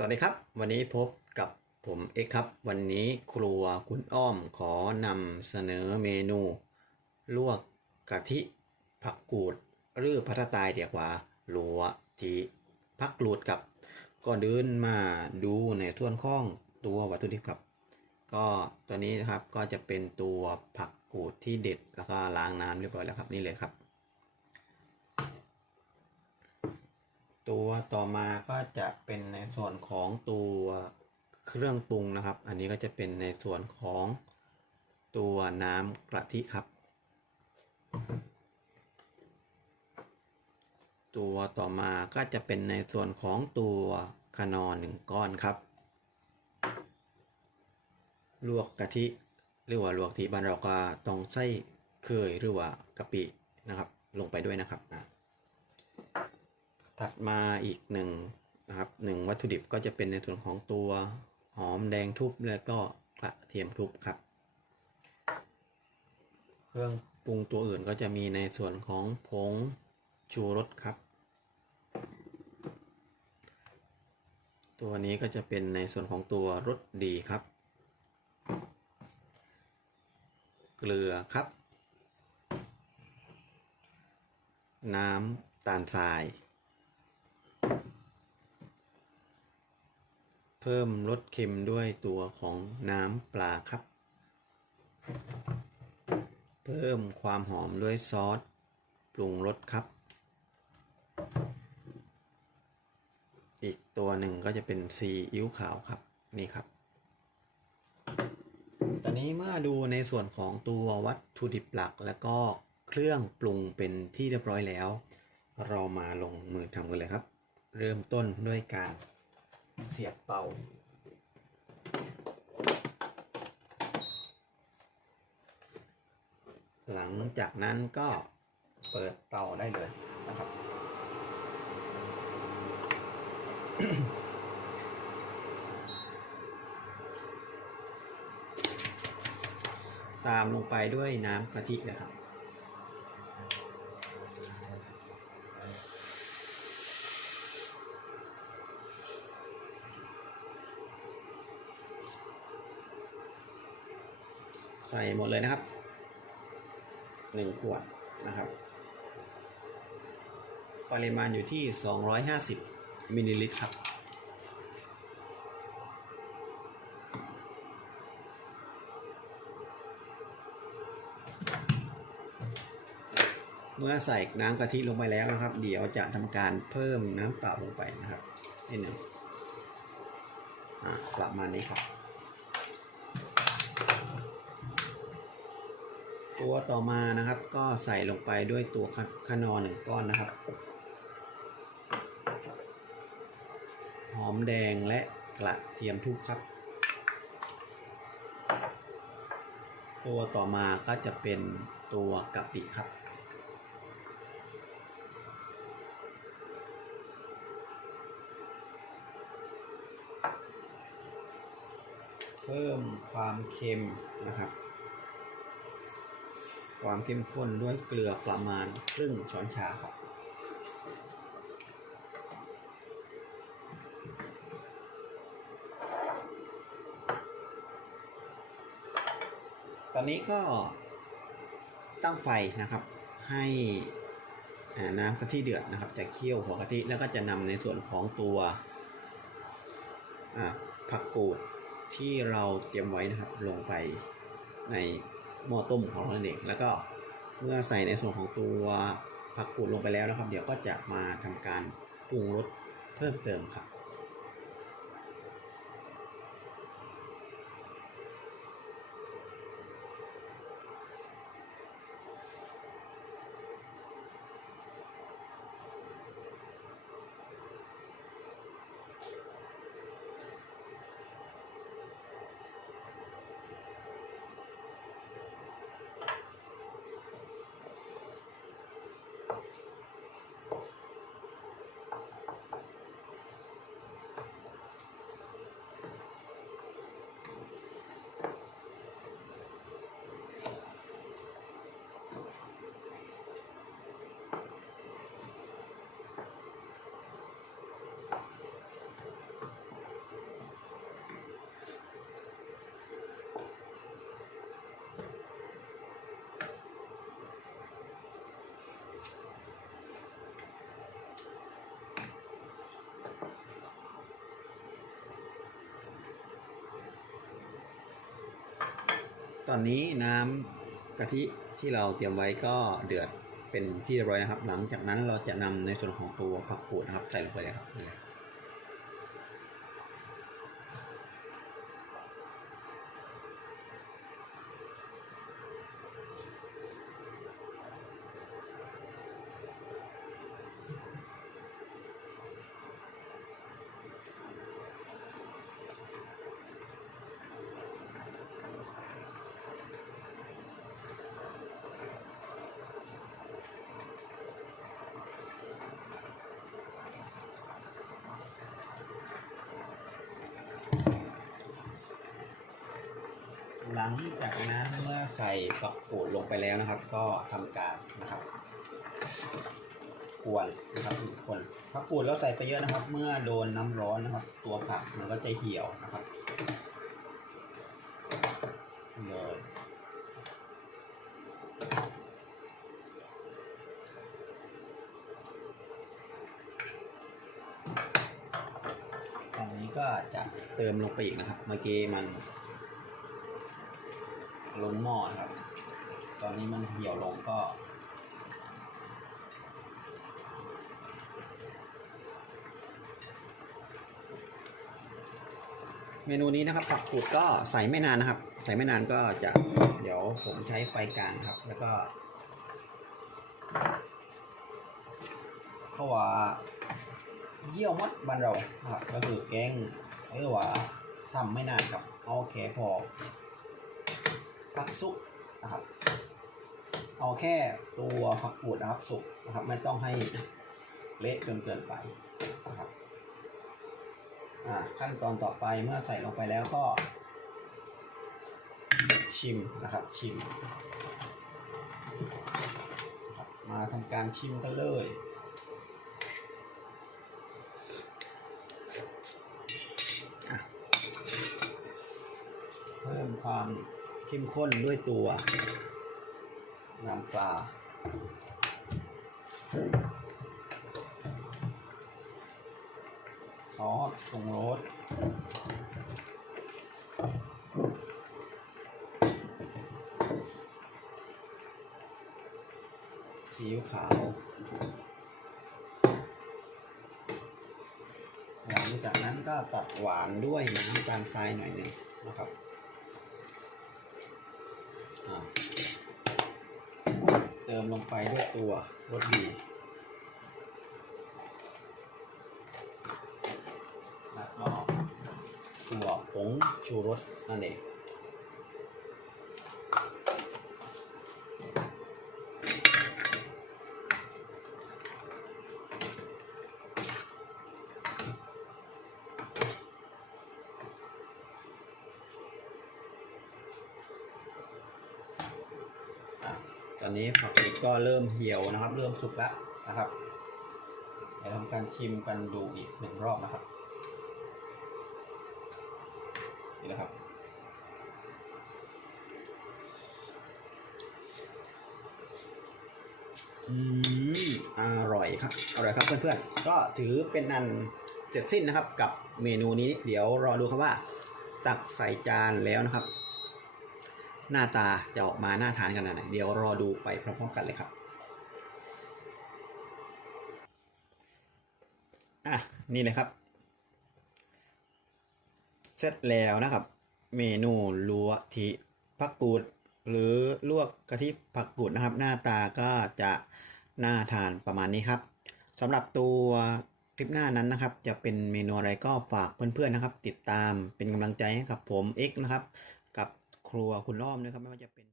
สวัสดีครับ วันนี้พบกับผมเอกครับ วันนี้ครัวคุณอ้อมขอนำเสนอเมนู ลวกกะทิผักกูดหรือพัทตายเดียกว่าหลัวที่พักกูดกับก่อนเดินมาดูในส่วนข้องตัววัตถุดิบครับ ก็ตัวนี้นะครับก็จะเป็นตัวผักกูดที่เด็ดแล้วก็ล้างน้ำเรียบร้อยแล้วครับนี่เลยครับ ตัวต่อมาก็จะเป็นในส่วนของตัวเครื่องปรุงนะครับ อันนี้ก็จะเป็นในส่วนของตัวน้ำกะทิครับ ตัวต่อมาก็จะเป็นในส่วนของตัวคานอหนึ่งก้อนครับ ลวกกะทิหรือว่าลวกที่บ้านเราก็ต้องใส่เคยหรือว่ากะปินะครับ ลงไปด้วยนะครับอะ ถัดมาอีกหนึ่งนะครับหนึ่งวัตถุดิบก็จะเป็นในส่วนของตัวหอมแดงทุบแล้วก็กระเทียมทุบครับ เครื่องปรุงตัวอื่นก็จะมีในส่วนของผงชูรสครับ ตัวนี้ก็จะเป็นในส่วนของตัวรสดีครับ เกลือครับ น้ำตาลทราย เพิ่มรสเค็มด้วยตัวของน้ำปลาครับ เพิ่มความหอมด้วยซอสปรุงรสครับ อีกตัวหนึ่งก็จะเป็นซีอิ๊วขาวครับนี่ครับ ตอนนี้เมื่อดูในส่วนของตัววัตถุดิบหลักแล้วก็เครื่องปรุงเป็นที่เรียบร้อยแล้ว เรามาลงมือทำกันเลยครับ เริ่มต้นด้วยการ เสียบเตาหลังจากนั้นก็เปิดเตาได้เลยนะครับ ตามลงไปด้วยน้ำกะทิเลยครับ ใส่หมดเลยนะครับหนึ่งขวดนะครับ ปริมาณอยู่ที่ 250 มิลลิลิตรครับ เมื่อใส่น้ำกะทิลงไปแล้วนะครับ เดี๋ยวจะทำการเพิ่มน้ำเปล่าลงไปนะครับนิดหนึ่งอ่าประมาณนี้ครับ ตัวต่อมานะครับ ก็ใส่ลงไปด้วยตัวคะคานอหนึ่งก้อนนะครับ หอมแดงและกระเทียมทุบครับ ตัวต่อมาก็จะเป็นตัวกะปิครับเพิ่มความเค็มนะครับ ความเข้มข้นด้วยเกลือประมาณครึ่งช้อนชาครับ ตอนนี้ก็ตั้งไฟนะครับให้น้ำกะทิเดือดนะครับ จะเคี่ยวหัวกะทิแล้วก็จะนำในส่วนของตัวผักกูดที่เราเตรียมไว้นะครับลงไปใน หม้อต้มของเรานั่นเองแล้วก็เมื่อใส่ในส่วนของตัวผักกูดลงไปแล้วนะครับ เดี๋ยวก็จะมาทำการปรุงรสเพิ่มเติมครับ ตอนนี้น้ำกะทิที่เราเตรียมไว้ก็เดือดเป็นที่เรียบร้อยนะครับ หลังจากนั้นเราจะนำในส่วนของตัวผักกูดนะครับใส่ลงไปเลยครับ หลังจากนั้นเมื่อใส่ผักกูดลงไปแล้วนะครับ ก็ทำการนะครับกวนนะครับกวนผักกูดเราใส่ไปเยอะนะครับ เมื่อโดนน้ำร้อนนะครับ ตัวผักมันก็จะเหี่ยวนะครับเลยอันนี้ก็จะเติมลงไปอีกนะครับ เมื่อกี้มัน หม้อนะครับ ตอนนี้มันเหี่ยวลงก็ เมนูนี้นะครับผักกูดก็ใส่ไม่นานนะครับ ใส่ไม่นานก็จะเดี๋ยวผมใช้ไฟกลางครับ แล้วก็เพราะว่าเยี่ยวมัดบ้านเราครับก็คือแกงหรือว่าทำไม่นานครับเอาแค่พอ ผักสุกนะครับ เอาแค่ตัวผักกูดนะครับสุกนะครับ ไม่ต้องให้เละจนเกินไปนะครับขั้นตอนต่อไปเมื่อใส่ลงไปแล้วก็ ชิมนะครับชิม มาทำการชิมกันเลยเพิ่มความ เข้มข้นด้วยตัว น้ำปลาซอสปรุงรสซีอิ๊วขาวหลังจากนั้นก็ตัดหวานด้วยน้ำตาลทรายหน่อยหนึงนะครับ เติมลงไปด้วยตัวรสดีแล้วก็ตัวผงชูรสนั่นเอง อนนี้ผักกูดก็เริ่มเหี่ยวนะครับ เริ่มสุกแล้วนะครับเดี๋ยวทำการชิมกันดูอีกหนึ่งรอบนะครับนี่นะครับ อืม อร่อยครับ อร่อยครับเพื่อนๆ ก็ถือเป็นอันเสร็จสิ้นนะครับกับเมนูนี้ เดี๋ยวรอดูครับว่า ตักใส่จานแล้วนะครับ หน้าตาจะออกมาหน่าทานขนาดไหนเดี๋ยวรอดูไปพร้อมๆกันเลยครับอะนี่เลยครับเสร็จแล้วนะครับ เมนูลัวทิผักกูด หรือลวกกะทิผักกูดนะครับ หน้าตาก็จะน่าทานประมาณนี้ครับสำหรับตัวคลิปหน้านั้นนะครับ จะเป็นเมนูอะไรก็ฝากเพื่อนๆนะครับ ติดตามเป็นกำลังใจให้กับผม X นะครับ ครัวคุณล้อมนะครับไม่ว่าจะเป็น